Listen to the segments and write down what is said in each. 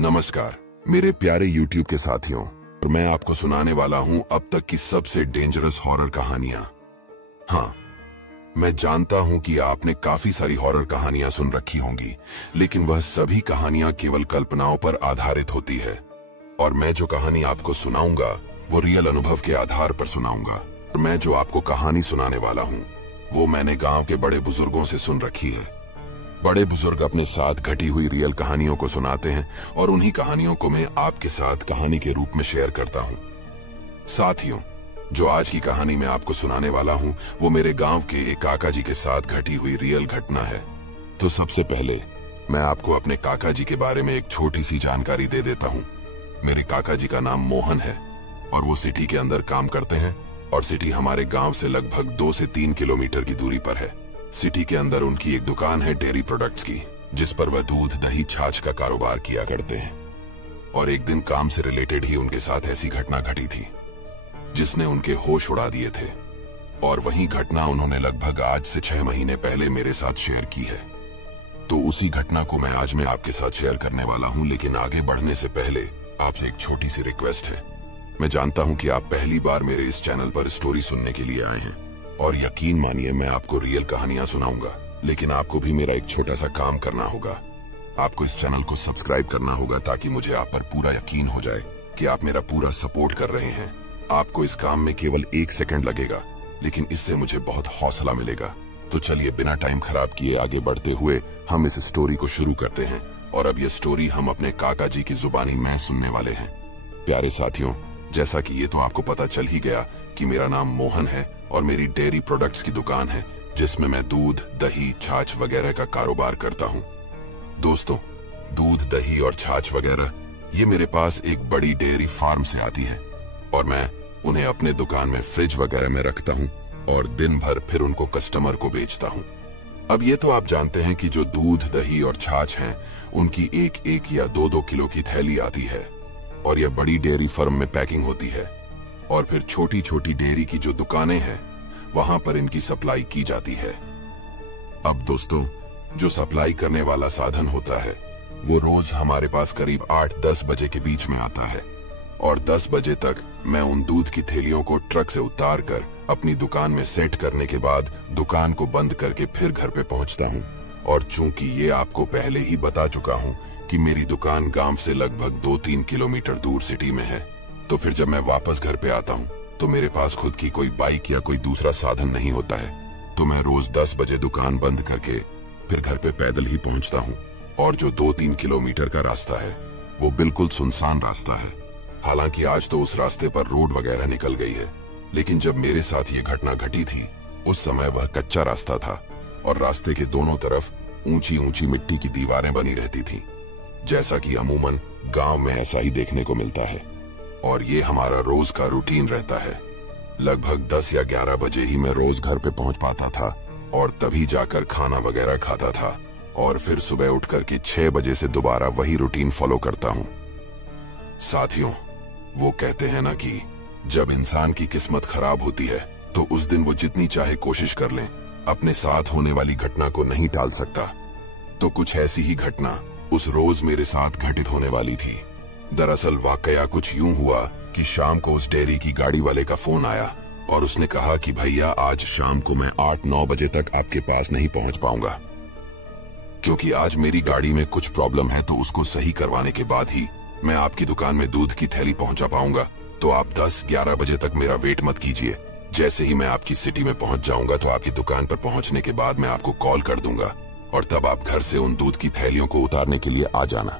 नमस्कार मेरे प्यारे YouTube के साथियों, और मैं आपको सुनाने वाला हूं अब तक की सबसे डेंजरस हॉरर कहानियां। हाँ, मैं जानता हूं कि आपने काफी सारी हॉरर कहानियां सुन रखी होंगी, लेकिन वह सभी कहानियां केवल कल्पनाओं पर आधारित होती है। और मैं जो कहानी आपको सुनाऊंगा वो रियल अनुभव के आधार पर सुनाऊंगा। और मैं जो आपको कहानी सुनाने वाला हूं वो मैंने गांव के बड़े बुजुर्गों से सुन रखी है। बड़े बुजुर्ग अपने साथ घटी हुई रियल कहानियों को सुनाते हैं और उन्हीं कहानियों को मैं आपके साथ कहानी के रूप में शेयर करता हूं। साथियों, जो आज की कहानी मैं आपको सुनाने वाला हूं वो मेरे गांव के एक काका जी के साथ घटी हुई रियल घटना है। तो सबसे पहले मैं आपको अपने काका जी के बारे में एक छोटी सी जानकारी दे देता हूं। मेरे काका जी का नाम मोहन है और वो सिटी के अंदर काम करते हैं और सिटी हमारे गांव से लगभग 2 से 3 किलोमीटर की दूरी पर है। सिटी के अंदर उनकी एक दुकान है डेयरी प्रोडक्ट्स की, जिस पर वह दूध, दही, छाछ का कारोबार किया करते हैं। और एक दिन काम से रिलेटेड ही उनके साथ ऐसी घटना घटी थी जिसने उनके होश उड़ा दिए थे। और वही घटना उन्होंने लगभग आज से 6 महीने पहले मेरे साथ शेयर की है। तो उसी घटना को मैं आज आपके साथ शेयर करने वाला हूं, लेकिन आगे बढ़ने से पहले आपसे एक छोटी सी रिक्वेस्ट है। मैं जानता हूं कि आप पहली बार मेरे इस चैनल पर स्टोरी सुनने के लिए आए हैं और यकीन मानिए मैं आपको रियल कहानियां सुनाऊंगा, लेकिन आपको भी मेरा एक छोटा सा काम करना होगा। आपको इस चैनल को सब्सक्राइब करना होगा ताकि मुझे आप पर पूरा यकीन हो जाए कि आप मेरा पूरा सपोर्ट कर रहे हैं। आपको इस काम में केवल 1 सेकंड लगेगा, लेकिन इससे मुझे बहुत हौसला मिलेगा। तो चलिए बिना टाइम खराब किए आगे बढ़ते हुए हम इस स्टोरी को शुरू करते हैं। और अब यह स्टोरी हम अपने काका जी की जुबानी में सुनने वाले हैं। प्यारे साथियों, जैसा कि ये तो आपको पता चल ही गया कि मेरा नाम मोहन है और मेरी डेयरी प्रोडक्ट्स की दुकान है जिसमें मैं दूध, दही, छाछ वगैरह का कारोबार करता हूँ। दोस्तों, दूध, दही और छाछ वगैरह ये मेरे पास एक बड़ी डेयरी फार्म से आती है और मैं उन्हें अपने दुकान में फ्रिज वगैरह में रखता हूँ और दिन भर फिर उनको कस्टमर को बेचता हूँ। अब ये तो आप जानते हैं कि जो दूध, दही और छाछ हैं उनकी 1-1 या 2-2 किलो की थैली आती है और यह बड़ी डेयरी फर्म में पैकिंग होती है और फिर छोटी छोटी डेयरी की जो दुकानें हैं वहां पर इनकी सप्लाई की जाती है। अब दोस्तों, जो सप्लाई करने वाला साधन होता है वो रोज हमारे पास करीब 8-10 बजे के बीच में आता है और 10 बजे तक मैं उन दूध की थैलियों को ट्रक से उतार कर अपनी दुकान में सेट करने के बाद दुकान को बंद करके फिर घर पे पहुंचता हूं। और चूंकि ये आपको पहले ही बता चुका हूं कि मेरी दुकान गांव से लगभग 2-3 किलोमीटर दूर सिटी में है, तो फिर जब मैं वापस घर पे आता हूँ तो मेरे पास खुद की कोई बाइक या कोई दूसरा साधन नहीं होता है। तो मैं रोज 10 बजे दुकान बंद करके फिर घर पे पैदल ही पहुंचता हूँ। और जो 2-3 किलोमीटर का रास्ता है वो बिल्कुल सुनसान रास्ता है। हालांकि आज तो उस रास्ते पर रोड वगैरह निकल गई है, लेकिन जब मेरे साथ ये घटना घटी थी उस समय वह कच्चा रास्ता था और रास्ते के दोनों तरफ ऊंची ऊंची मिट्टी की दीवारें बनी रहती थीं, जैसा कि अमूमन गांव में ऐसा ही देखने को मिलता है। और ये हमारा रोज का रूटीन रहता है। लगभग 10 या 11 बजे ही मैं रोज घर पे पहुंच पाता था और तभी जाकर खाना वगैरह खाता था और फिर सुबह उठ करके 6 बजे से दोबारा वही रूटीन फॉलो करता हूं। साथियों, वो कहते हैं ना कि जब इंसान की किस्मत खराब होती है तो उस दिन वो जितनी चाहे कोशिश कर ले अपने साथ होने वाली घटना को नहीं टाल सकता। तो कुछ ऐसी ही घटना उस रोज मेरे साथ घटित होने वाली थी। दरअसल वाकया कुछ यूं हुआ कि शाम को उस डेयरी की गाड़ी वाले का फोन आया और उसने कहा कि भैया आज शाम को मैं 8-9 बजे तक आपके पास नहीं पहुंच पाऊंगा, क्योंकि आज मेरी गाड़ी में कुछ प्रॉब्लम है, तो उसको सही करवाने के बाद ही मैं आपकी दुकान में दूध की थैली पहुंचा पाऊंगा। तो आप 10-11 बजे तक मेरा वेट मत कीजिए। जैसे ही मैं आपकी सिटी में पहुंच जाऊंगा तो आपकी दुकान पर पहुंचने के बाद मैं आपको कॉल कर दूंगा और तब आप घर से उन दूध की थैलियों को उतारने के लिए आ जाना।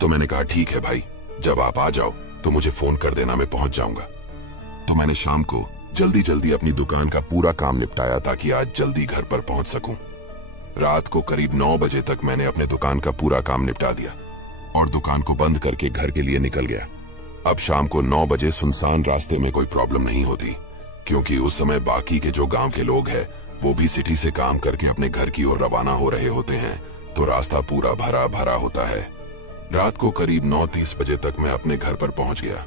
तो मैंने कहा ठीक है भाई, जब आप आ जाओ तो मुझे फोन कर देना, मैं पहुंच जाऊंगा। तो मैंने शाम को जल्दी जल्दी अपनी दुकान का पूरा काम निपटाया ताकि आज जल्दी घर पर पहुंच सकूं। रात को करीब 9 बजे तक मैंने अपने दुकान का पूरा काम निपटा दिया और दुकान को बंद करके घर के लिए निकल गया। अब शाम को 9 बजे सुनसान रास्ते में कोई प्रॉब्लम नहीं होती, क्योंकि उस समय बाकी के जो गांव के लोग हैं वो भी सिटी से काम करके अपने घर की ओर रवाना हो रहे होते हैं, तो रास्ता पूरा भरा भरा होता है। रात को करीब 9:30 बजे तक मैं अपने घर पर पहुंच गया,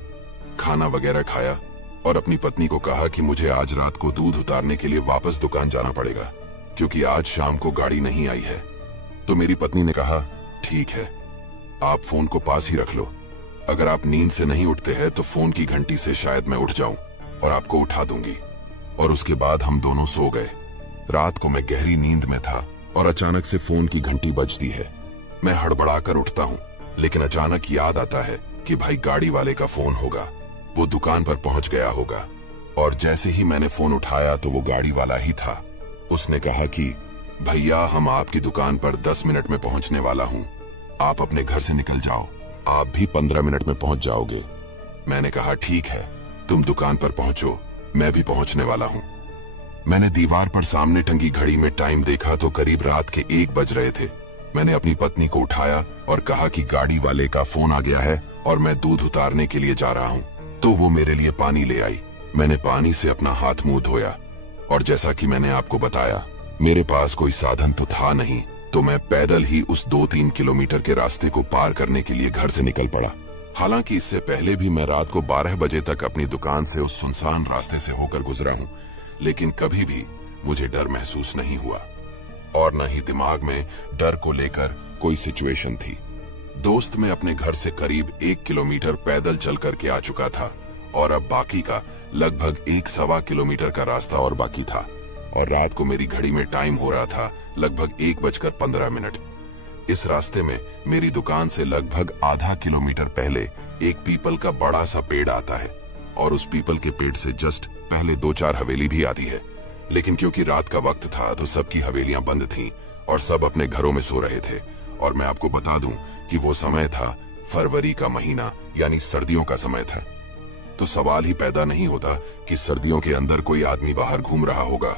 खाना वगैरह खाया और अपनी पत्नी को कहा कि मुझे आज रात को दूध उतारने के लिए वापस दुकान जाना पड़ेगा, क्योंकि आज शाम को गाड़ी नहीं आई है। तो मेरी पत्नी ने कहा ठीक है, आप फोन को पास ही रख लो। अगर आप नींद से नहीं उठते हैं तो फोन की घंटी से शायद मैं उठ जाऊं और आपको उठा दूंगी। और उसके बाद हम दोनों सो गए। रात को मैं गहरी नींद में था और अचानक से फोन की घंटी बजती है। मैं हड़बड़ाकर उठता हूँ, लेकिन अचानक याद आता है कि भाई गाड़ी वाले का फोन होगा, वो दुकान पर पहुंच गया होगा। और जैसे ही मैंने फोन उठाया तो वो गाड़ी वाला ही था। उसने कहा कि भैया, हम आपकी दुकान पर 10 मिनट में पहुंचने वाला हूं, आप अपने घर से निकल जाओ, आप भी 15 मिनट में पहुंच जाओगे। मैंने कहा ठीक है, तुम दुकान पर पहुंचो, मैं भी पहुंचने वाला हूं। मैंने दीवार पर सामने टंगी घड़ी में टाइम देखा तो करीब रात के 1 बज रहे थे। मैंने अपनी पत्नी को उठाया और कहा कि गाड़ी वाले का फोन आ गया है और मैं दूध उतारने के लिए जा रहा हूं। तो वो मेरे लिए पानी ले आई। मैंने पानी से अपना हाथ मुंह धोया और जैसा कि मैंने आपको बताया, मेरे पास कोई साधन तो था नहीं, तो मैं पैदल ही उस 2-3 किलोमीटर के रास्ते को पार करने के लिए घर से निकल पड़ा। हालांकि इससे पहले भी मैं रात को 12 बजे तक अपनी दुकान से उस सुनसान रास्ते से होकर गुजरा हूं, लेकिन कभी भी मुझे डर महसूस नहीं हुआ और न ही दिमाग में डर को लेकर कोई सिचुएशन थी। दोस्त मैं अपने घर से करीब 1 किलोमीटर पैदल चल करके आ चुका था और अब बाकी का लगभग 1-1.25 किलोमीटर का रास्ता और बाकी था और रात को मेरी घड़ी में टाइम हो रहा था लगभग 1:15। इस रास्ते में मेरी दुकान से लगभग आधा किलोमीटर पहले एक पीपल का बड़ा सा पेड़ आता है और उस पीपल के पेड़ से जस्ट पहले 2-4 हवेली भी आती है। लेकिन क्योंकि रात का वक्त था तो सबकी हवेलियां बंद थीं और सब अपने घरों में सो रहे थे। और मैं आपको बता दूं कि वो समय था फरवरी का महीना, यानी सर्दियों का समय था। तो सवाल ही पैदा नहीं होता कि सर्दियों के अंदर कोई आदमी बाहर घूम रहा होगा।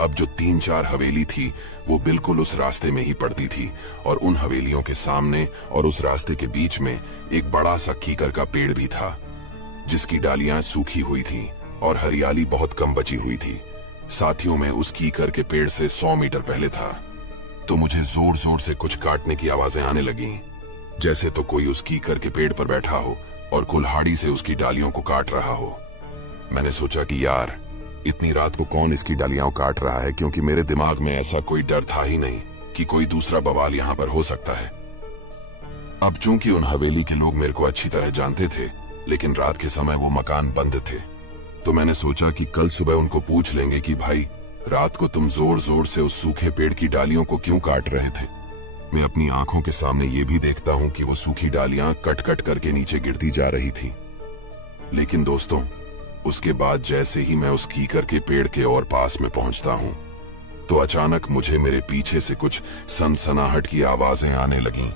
अब जो 3-4 हवेली थी वो बिल्कुल उस रास्ते में ही पड़ती थी और उन हवेलियों के सामने और उस रास्ते के बीच में एक बड़ा सा कीकर का पेड़ भी था, जिसकी डालियां सूखी हुई थीं और हरियाली बहुत कम बची हुई थी। साथियों में उस कीकर के पेड़ से 100 मीटर पहले था तो मुझे जोर जोर से कुछ काटने की आवाजें आने लगीं, जैसे तो कोई उस कीकर के पेड़ पर बैठा हो और कुल्हाड़ी से उसकी डालियों को काट रहा हो। मैंने सोचा कि यार, इतनी रात को कौन इसकी डालियां काट रहा है, क्योंकि मेरे दिमाग में ऐसा कोई डर था ही नहीं कि कोई दूसरा बवाल यहाँ पर हो सकता है। अब चूंकि उन हवेली के लोग मेरे को अच्छी तरह जानते थे, लेकिन रात के समय वो मकान बंद थे, तो मैंने सोचा कि कल सुबह उनको पूछ लेंगे कि भाई, रात को तुम जोर जोर से उस सूखे पेड़ की डालियों को क्यों काट रहे थे। मैं अपनी आंखों के सामने ये भी देखता हूं कि वो सूखी डालियां कट कट करके नीचे गिरती जा रही थी। लेकिन दोस्तों, उसके बाद जैसे ही मैं उस कीकर के पेड़ के और पास में पहुंचता हूं तो अचानक मुझे मेरे पीछे से कुछ सनसनाहट की आवाजें आने लगीं,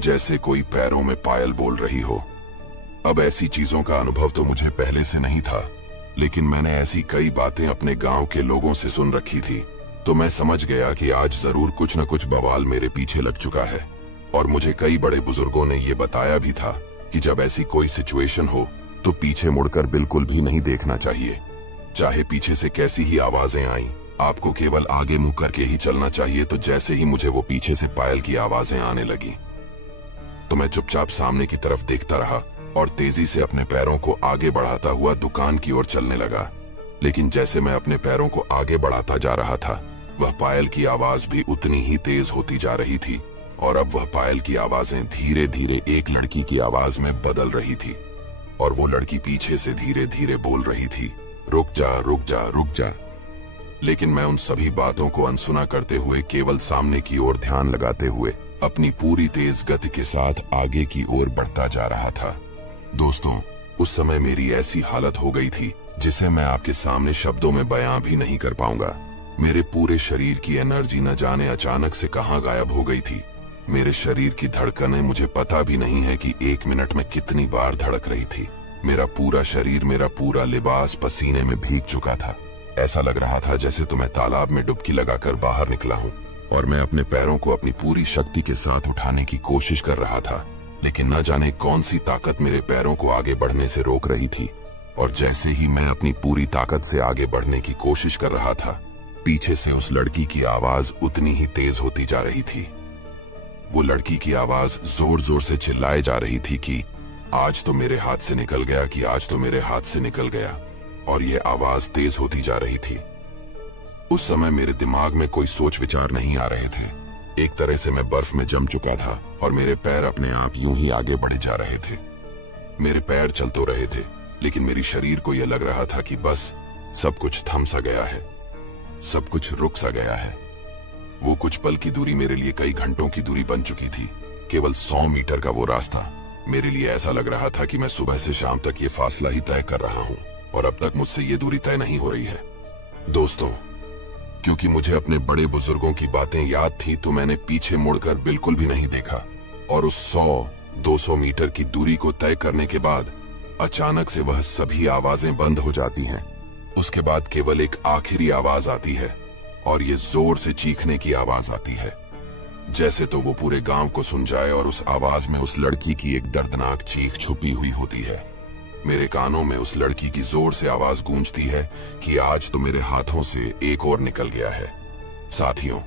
जैसे कोई पैरों में पायल बोल रही हो। अब ऐसी चीजों का अनुभव तो मुझे पहले से नहीं था, लेकिन मैंने ऐसी कई बातें अपने गांव के लोगों से सुन रखी थी, तो मैं समझ गया कि आज जरूर कुछ न कुछ बवाल मेरे पीछे लग चुका है। और मुझे कई बड़े बुजुर्गों ने ये बताया भी था कि जब ऐसी कोई सिचुएशन हो तो पीछे मुड़कर बिल्कुल भी नहीं देखना चाहिए। चाहे पीछे से कैसी ही आवाजें आईं, आपको केवल आगे मुंह करके ही चलना चाहिए। तो जैसे ही मुझे वो पीछे से पायल की आवाजें आने लगी तो मैं चुपचाप सामने की तरफ देखता रहा और तेजी से अपने पैरों को आगे बढ़ाता हुआ दुकान की ओर चलने लगा। लेकिन जैसे मैं अपने पैरों को आगे बढ़ाता जा रहा था, वह पायल की आवाज भी उतनी ही तेज होती जा रही थी और अब वह पायल की आवाजें धीरे धीरे एक लड़की की आवाज में बदल रही थी और वो लड़की पीछे से धीरे धीरे बोल रही थी, रुक जा रुक जा रुक जा। लेकिन मैं उन सभी बातों को अनसुना करते हुए केवल सामने की ओर ध्यान लगाते हुए अपनी पूरी तेज गति के साथ आगे की ओर बढ़ता जा रहा था। दोस्तों, उस समय मेरी ऐसी हालत हो गई थी जिसे मैं आपके सामने शब्दों में बयां भी नहीं कर पाऊंगा। मेरे पूरे शरीर की एनर्जी न जाने अचानक से कहां गायब हो गई थी। मेरे शरीर की धड़कनें मुझे पता भी नहीं है कि 1 मिनट में कितनी बार धड़क रही थी। मेरा पूरा शरीर, मेरा पूरा लिबास पसीने में भीग चुका था। ऐसा लग रहा था जैसे तो मैं तालाब में डुबकी लगाकर बाहर निकला हूँ और मैं अपने पैरों को अपनी पूरी शक्ति के साथ उठाने की कोशिश कर रहा था, लेकिन न जाने कौन सी ताकत मेरे पैरों को आगे बढ़ने से रोक रही थी। और जैसे ही मैं अपनी पूरी ताकत से आगे बढ़ने की कोशिश कर रहा था, पीछे से उस लड़की की आवाज उतनी ही तेज होती जा रही थी। वो लड़की की आवाज जोर जोर से चिल्लाए जा रही थी कि आज तो मेरे हाथ से निकल गया, कि आज तो मेरे हाथ से निकल गया। और ये आवाज तेज होती जा रही थी। उस समय मेरे दिमाग में कोई सोच विचार नहीं आ रहे थे। एक तरह से मैं बर्फ में जम चुका था और मेरे पैर अपने आप यूं ही आगे बढ़े जा रहे थे। मेरे पैर चल तो रहे थे, लेकिन मेरी शरीर को यह लग रहा था कि बस सब कुछ थम सा गया है, सब कुछ रुक सा गया है। वो कुछ पल की दूरी मेरे लिए कई घंटों की दूरी बन चुकी थी। केवल 100 मीटर का वो रास्ता मेरे लिए ऐसा लग रहा था कि मैं सुबह से शाम तक ये फासला ही तय कर रहा हूं और अब तक मुझसे ये दूरी तय नहीं हो रही है। दोस्तों, क्योंकि मुझे अपने बड़े बुजुर्गों की बातें याद थी तो मैंने पीछे मुड़कर बिल्कुल भी नहीं देखा और उस 100-200 मीटर की दूरी को तय करने के बाद अचानक से वह सभी आवाजें बंद हो जाती हैं। उसके बाद केवल एक आखिरी आवाज आती है और ये जोर से चीखने की आवाज आती है, जैसे तो वो पूरे गांव को सुन जाए और उस आवाज में उस लड़की की एक दर्दनाक चीख छुपी हुई होती है। मेरे कानों में उस लड़की की जोर से आवाज गूंजती है कि आज तो मेरे हाथों से एक और निकल गया है। साथियों,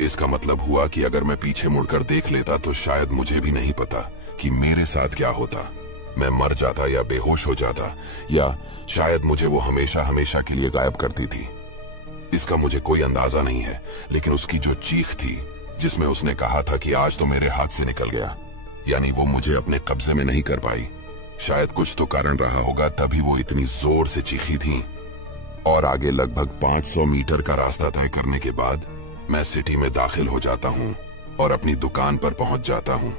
इसका मतलब हुआ कि अगर मैं पीछे मुड़कर देख लेता तो शायद मुझे भी नहीं पता कि मेरे साथ क्या होता। मैं मर जाता या बेहोश हो जाता, या शायद मुझे वो हमेशा हमेशा के लिए गायब करती थी। इसका मुझे कोई अंदाजा नहीं है, लेकिन उसकी जो चीख थी जिसमें उसने कहा था कि आज तो मेरे हाथ से निकल गया, यानी वो मुझे अपने कब्जे में नहीं कर पाई। शायद कुछ तो कारण रहा होगा, तभी वो इतनी जोर से चीखी थी। और आगे लगभग 500 मीटर का रास्ता तय करने के बाद मैं सिटी में दाखिल हो जाता हूँ और अपनी दुकान पर पहुंच जाता हूँ।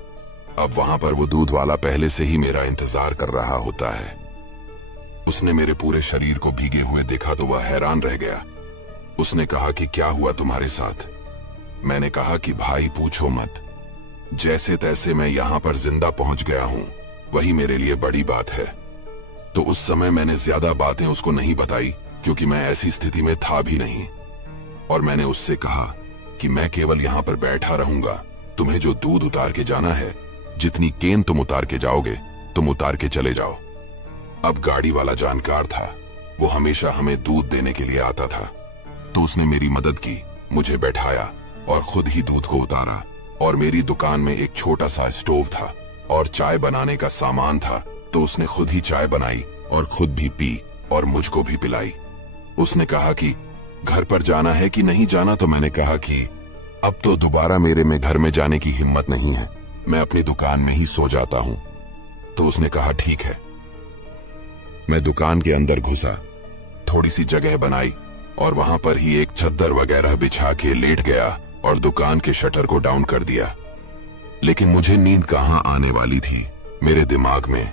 अब वहां पर वो दूध वाला पहले से ही मेरा इंतजार कर रहा होता है। उसने मेरे पूरे शरीर को भीगे हुए देखा तो वह हैरान रह गया। उसने कहा कि क्या हुआ तुम्हारे साथ? मैंने कहा कि भाई पूछो मत, जैसे तैसे मैं यहां पर जिंदा पहुंच गया हूं, वही मेरे लिए बड़ी बात है। तो उस समय मैंने ज्यादा बातें उसको नहीं बताई क्योंकि मैं ऐसी स्थिति में था भी नहीं। और मैंने उससे कहा कि मैं केवल यहां पर बैठा रहूंगा, तुम्हें जो दूध उतार के जाना है, जितनी केन तुम उतार के जाओगे तुम उतार के चले जाओ। अब गाड़ी वाला जानकार था, वो हमेशा हमें दूध देने के लिए आता था, तो उसने मेरी मदद की, मुझे बैठाया और खुद ही दूध को उतारा। और मेरी दुकान में एक छोटा सा स्टोव था और चाय बनाने का सामान था, तो उसने खुद ही चाय बनाई और खुद भी पी और मुझको भी पिलाई। उसने कहा कि घर पर जाना है कि नहीं जाना, तो मैंने कहा कि अब तो दोबारा मेरे में घर में जाने की हिम्मत नहीं है, मैं अपनी दुकान में ही सो जाता हूं। तो उसने कहा ठीक है। मैं दुकान के अंदर घुसा, थोड़ी सी जगह बनाई और वहां पर ही एक चद्दर वगैरह बिछा के लेट गया और दुकान के शटर को डाउन कर दिया। लेकिन मुझे नींद कहां आने वाली थी। मेरे दिमाग में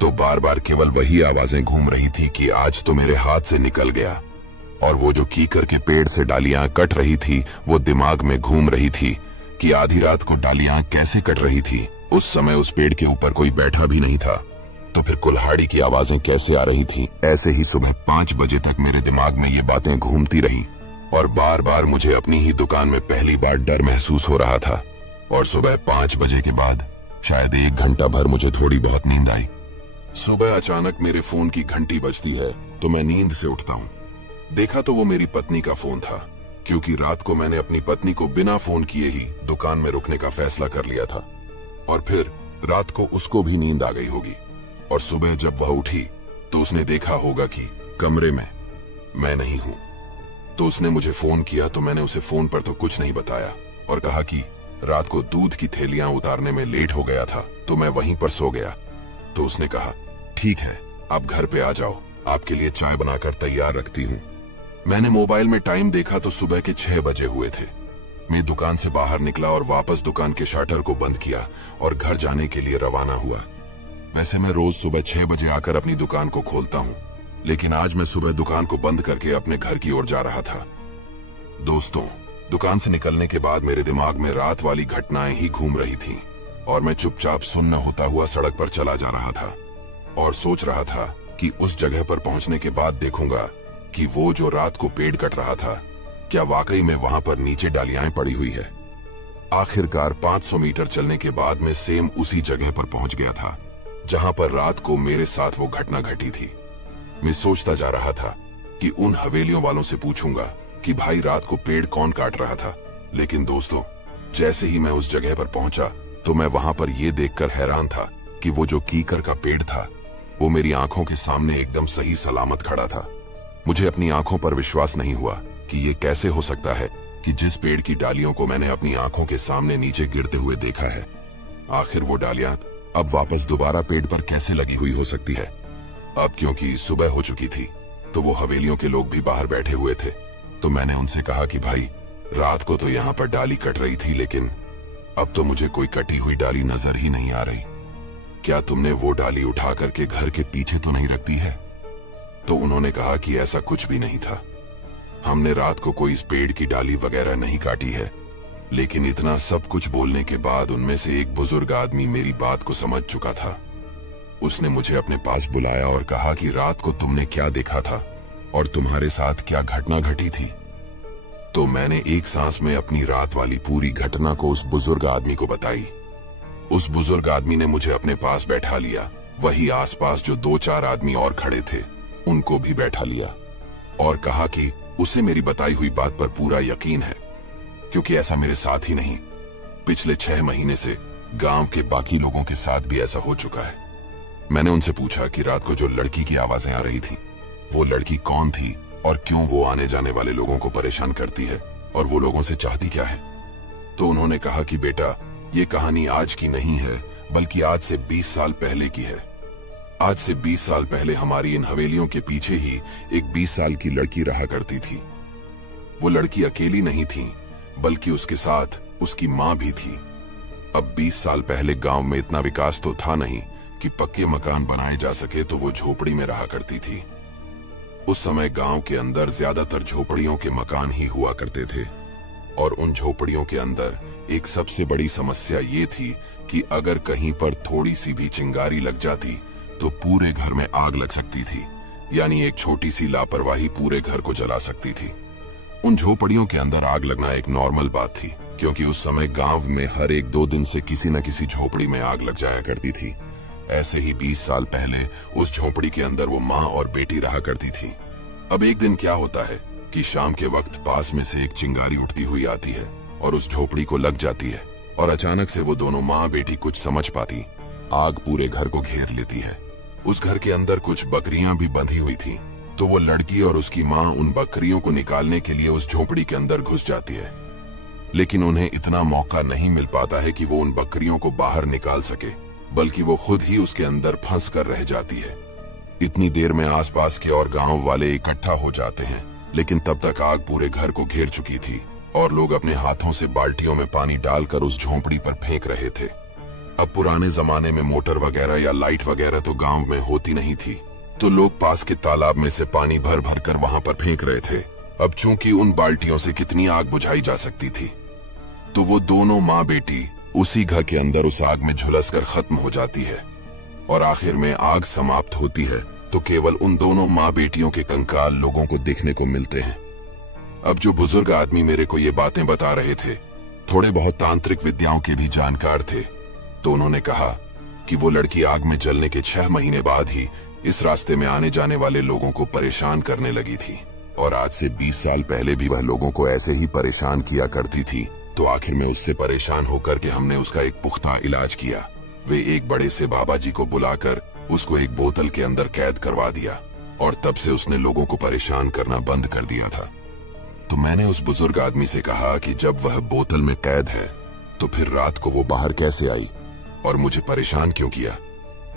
तो बार बार केवल वही आवाजें घूम रही थी कि आज तो मेरे हाथ से निकल गया, और वो जो कीकर के पेड़ से डालियां कट रही थी वो दिमाग में घूम रही थी कि आधी रात को डालियां कैसे कट रही थी। उस समय उस पेड़ के ऊपर कोई बैठा भी नहीं था, तो फिर कुल्हाड़ी की आवाजें कैसे आ रही थी। ऐसे ही सुबह 5 बजे तक मेरे दिमाग में ये बातें घूमती रही और बार बार मुझे अपनी ही दुकान में पहली बार डर महसूस हो रहा था। और सुबह 5 बजे के बाद शायद 1 घंटा भर मुझे थोड़ी बहुत नींद आई। सुबह अचानक मेरे फोन की घंटी बजती है तो मैं नींद से उठता हूँ। देखा तो वो मेरी पत्नी का फोन था, क्योंकि रात को मैंने अपनी पत्नी को बिना फोन किए ही दुकान में रुकने का फैसला कर लिया था, और फिर रात को उसको भी नींद आ गई होगी। और सुबह जब वह उठी तो उसने देखा होगा कि कमरे में मैं नहीं हूं। तो उसने मुझे फोन किया, तो मैंने उसे फोन पर तो कुछ नहीं बताया और कहा कि रात को दूध की थैलियां उतारने में लेट हो गया था तो मैं वहीं पर सो गया। तो उसने कहा ठीक है, आप घर पे आ जाओ, आपके लिए चाय बनाकर तैयार रखती हूँ। मैंने मोबाइल में टाइम देखा तो सुबह के 6 बजे हुए थे। मैं दुकान से बाहर निकला और वापस दुकान के शटर को बंद किया और घर जाने के लिए रवाना हुआ। वैसे मैं रोज सुबह 6 बजे आकर अपनी दुकान को खोलता हूँ, लेकिन आज मैं सुबह दुकान को बंद करके अपने घर की ओर जा रहा था। दोस्तों, दुकान से निकलने के बाद मेरे दिमाग में रात वाली घटनाएं ही घूम रही थीं और मैं चुपचाप सुन्न होता हुआ सड़क पर चला जा रहा था और सोच रहा था कि उस जगह पर पहुंचने के बाद देखूंगा कि वो जो रात को पेड़ कट रहा था, क्या वाकई में वहां पर नीचे डालियां पड़ी हुई है। आखिरकार 500 मीटर चलने के बाद मैं सेम उसी जगह पर पहुंच गया था जहां पर रात को मेरे साथ वो घटना घटी थी। मैं सोचता जा रहा था कि उन हवेलियों वालों से पूछूंगा कि भाई रात को पेड़ कौन काट रहा था। लेकिन दोस्तों, जैसे ही मैं उस जगह पर पहुंचा तो मैं वहां पर यह देखकर हैरान था कि वो जो कीकर का पेड़ था वो मेरी आंखों के सामने एकदम सही सलामत खड़ा था। मुझे अपनी आंखों पर विश्वास नहीं हुआ कि ये कैसे हो सकता है कि जिस पेड़ की डालियों को मैंने अपनी आंखों के सामने नीचे गिरते हुए देखा है, आखिर वो डालियां अब वापस दोबारा पेड़ पर कैसे लगी हुई हो सकती है। अब क्योंकि सुबह हो चुकी थी तो वो हवेलियों के लोग भी बाहर बैठे हुए थे, तो मैंने उनसे कहा कि भाई, रात को तो यहाँ पर डाली कट रही थी, लेकिन अब तो मुझे कोई कटी हुई डाली नजर ही नहीं आ रही। क्या तुमने वो डाली उठा करके घर के पीछे तो नहीं रख दी है? तो उन्होंने कहा कि ऐसा कुछ भी नहीं था, हमने रात को कोई इस पेड़ की डाली वगैरह नहीं काटी है। लेकिन इतना सब कुछ बोलने के बाद उनमें से एक बुजुर्ग आदमी मेरी बात को समझ चुका था। उसने मुझे अपने पास बुलाया और कहा कि रात को तुमने क्या देखा था और तुम्हारे साथ क्या घटना घटी थी। तो मैंने एक सांस में अपनी रात वाली पूरी घटना को उस बुजुर्ग आदमी को बताई। उस बुजुर्ग आदमी ने मुझे अपने पास बैठा लिया, वही आसपास जो 2-4 आदमी और खड़े थे उनको भी बैठा लिया और कहा कि उसे मेरी बताई हुई बात पर पूरा यकीन है, क्योंकि ऐसा मेरे साथ ही नहीं, पिछले 6 महीने से गांव के बाकी लोगों के साथ भी ऐसा हो चुका है। मैंने उनसे पूछा कि रात को जो लड़की की आवाजें आ रही थी, वो लड़की कौन थी और क्यों वो आने जाने वाले लोगों को परेशान करती है और वो लोगों से चाहती क्या है। तो उन्होंने कहा कि बेटा, ये कहानी आज की नहीं है, बल्कि आज से 20 साल पहले की है। आज से 20 साल पहले हमारी इन हवेलियों के पीछे ही एक 20 साल की लड़की रहा करती थी। वो लड़की अकेली नहीं थी, बल्कि उसके साथ उसकी माँ भी थी। अब 20 साल पहले गांव में इतना विकास तो था नहीं कि पक्के मकान बनाए जा सके, तो वो झोपड़ी में रहा करती थी। उस समय गांव के अंदर ज्यादातर झोपड़ियों के मकान ही हुआ करते थे और उन झोपड़ियों के अंदर एक सबसे बड़ी समस्या ये थी कि अगर कहीं पर थोड़ी सी भी चिंगारी लग जाती तो पूरे घर में आग लग सकती थी, यानी एक छोटी सी लापरवाही पूरे घर को जला सकती थी। उन झोपड़ियों के अंदर आग लगना एक नॉर्मल बात थी, क्योंकि उस समय गांव में हर 1-2 दिन से किसी न किसी झोपड़ी में आग लग जाया करती थी। ऐसे ही 20 साल पहले उस झोपड़ी के अंदर वो माँ और बेटी रहा करती थी। अब एक दिन क्या होता है कि शाम के वक्त पास में से एक चिंगारी उठती हुई आती है और उस झोपड़ी को लग जाती है, और अचानक से वो दोनों माँ बेटी कुछ समझ पाती, आग पूरे घर को घेर लेती है। उस घर के अंदर कुछ बकरियां भी बंधी हुई थीं, तो वो लड़की और उसकी माँ उन बकरियों को निकालने के लिए उस झोपड़ी के अंदर घुस जाती है, लेकिन उन्हें इतना मौका नहीं मिल पाता है कि वो उन बकरियों को बाहर निकाल सके, बल्कि वो खुद ही उसके अंदर फंस कर रह जाती है। इतनी देर में आसपास के और गांव वाले इकट्ठा हो जाते हैं, लेकिन तब तक आग पूरे घर को घेर चुकी थी और लोग अपने हाथों से बाल्टियों में पानी डालकर उस झोंपड़ी पर फेंक रहे थे। अब पुराने जमाने में मोटर वगैरह या लाइट वगैरह तो गांव में होती नहीं थी, तो लोग पास के तालाब में से पानी भर भर कर वहां पर फेंक रहे थे। अब चूंकि उन बाल्टियों से कितनी आग बुझाई जा सकती थी, तो वो दोनों माँ बेटी उसी घर के अंदर उस आग में झुलसकर खत्म हो जाती है और आखिर में आग समाप्त होती है तो केवल उन दोनों माँ बेटियों के कंकाल लोगों को देखने को मिलते हैं। अब जो बुजुर्ग आदमी मेरे को ये बातें बता रहे थे, थोड़े बहुत तांत्रिक विद्याओं के भी जानकार थे, तो उन्होंने कहा कि वो लड़की आग में जलने के 6 महीने बाद ही इस रास्ते में आने जाने वाले लोगों को परेशान करने लगी थी, और आज से 20 साल पहले भी वह लोगों को ऐसे ही परेशान किया करती थी। तो आखिर में उससे परेशान होकर के हमने उसका एक पुख्ता इलाज किया। वे एक बड़े से बाबा जी को बुलाकर उसको एक बोतल के अंदर कैद करवा दिया और तब से उसने लोगों को परेशान करना बंद कर दिया था। तो मैंने उस बुजुर्ग आदमी से कहा कि जब वह बोतल में कैद है तो फिर रात को वो बाहर कैसे आई और मुझे परेशान क्यों किया,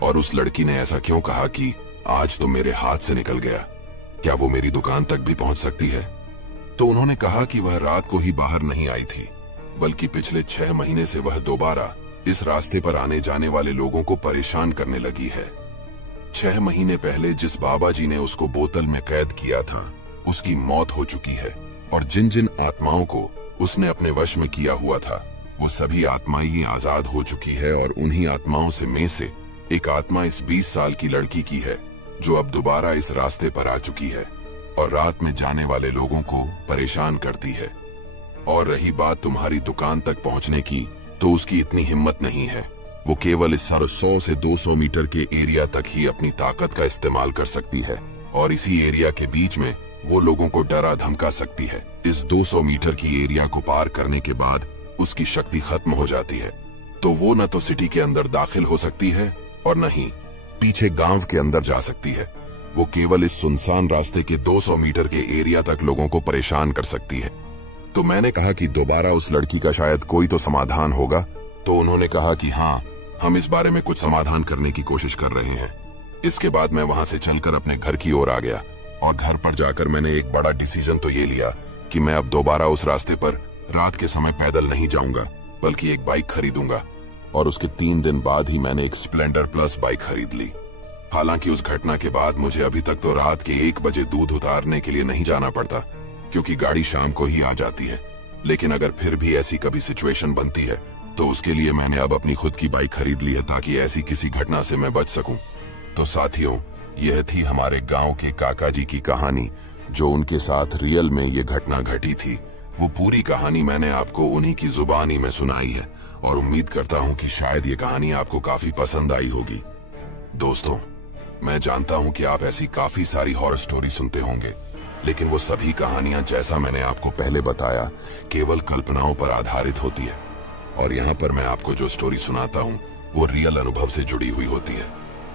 और उस लड़की ने ऐसा क्यों कहा कि आज तो मेरे हाथ से निकल गया, क्या वो मेरी दुकान तक भी पहुंच सकती है। तो उन्होंने कहा कि वह रात को ही बाहर नहीं आई थी, बल्कि पिछले 6 महीने से वह दोबारा इस रास्ते पर आने जाने वाले लोगों को परेशान करने लगी है। 6 महीने पहले जिस बाबा जी ने उसको बोतल में कैद किया था, उसकी मौत हो चुकी है, और जिन जिन आत्माओं को उसने अपने वश में किया हुआ था, वो सभी आत्माएं आजाद हो चुकी है, और उन्हीं आत्माओं में से एक आत्मा इस 20 साल की लड़की की है, जो अब दोबारा इस रास्ते पर आ चुकी है और रात में जाने वाले लोगों को परेशान करती है। और रही बात तुम्हारी दुकान तक पहुंचने की, तो उसकी इतनी हिम्मत नहीं है। वो केवल इस 100 से 200 मीटर के एरिया तक ही अपनी ताकत का इस्तेमाल कर सकती है, और इसी एरिया के बीच में वो लोगों को डरा धमका सकती है। इस 200 मीटर की एरिया को पार करने के बाद उसकी शक्ति खत्म हो जाती है, तो वो न तो सिटी के अंदर दाखिल हो सकती है और न ही पीछे गांव के अंदर जा सकती है। वो केवल इस सुनसान रास्ते के 200 मीटर के एरिया तक लोगों को परेशान कर सकती है। तो मैंने कहा कि दोबारा उस लड़की का शायद कोई तो समाधान होगा। तो उन्होंने कहा कि हाँ, हम इस बारे में कुछ समाधान करने की कोशिश कर रहे हैं। इसके बाद मैं वहां से चलकर अपने घर की ओर आ गया और घर पर जाकर मैंने एक बड़ा डिसीजन तो ये लिया कि मैं अब दोबारा उस रास्ते पर रात के समय पैदल नहीं जाऊंगा, बल्कि एक बाइक खरीदूंगा। और उसके 3 दिन बाद ही मैंने एक स्प्लेंडर प्लस बाइक खरीद ली। हालांकि उस घटना के बाद मुझे अभी तक तो रात के 1 बजे दूध उतारने के लिए नहीं जाना पड़ता, क्योंकि गाड़ी शाम को ही आ जाती है। लेकिन अगर फिर भी ऐसी कभी सिचुएशन बनती है तो उसके लिए मैंने अब अपनी खुद की बाइक खरीद ली है, ताकि ऐसी किसी घटना से मैं बच सकूं। तो साथियों, यह थी हमारे गांव के काका जी की कहानी, जो उनके साथ रियल में ये घटना घटी थी। वो पूरी कहानी मैंने आपको उन्हीं की जुबानी में सुनाई है और उम्मीद करता हूं कि शायद ये कहानी आपको काफी पसंद आई होगी। दोस्तों, मैं जानता हूं कि आप ऐसी काफी सारी हॉरर स्टोरी सुनते होंगे, लेकिन वो सभी कहानियां, जैसा मैंने आपको पहले बताया, केवल कल्पनाओं पर आधारित होती है। और यहाँ पर मैं आपको जो स्टोरी सुनाता हूँ वो रियल अनुभव से जुड़ी हुई होती है।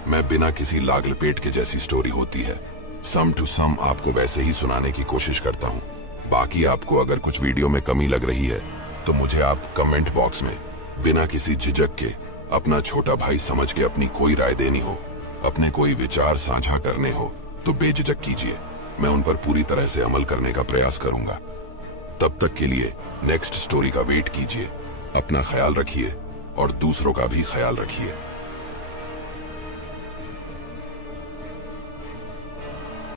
मैं बिना किसी लाग लपेट के जैसी स्टोरी होती है, सम टू सम आपको वैसे ही सुनाने की कोशिश करता हूँ। बाकी आपको अगर कुछ वीडियो में कमी लग रही है तो मुझे आप कमेंट बॉक्स में बिना किसी झिझक के अपना छोटा भाई समझ के अपनी कोई राय देनी हो, अपने कोई विचार साझा करने हो, तो बेझिझक कीजिए। मैं उन पर पूरी तरह से अमल करने का प्रयास करूंगा। तब तक के लिए नेक्स्ट स्टोरी का वेट कीजिए। अपना ख्याल रखिए और दूसरों का भी ख्याल रखिए।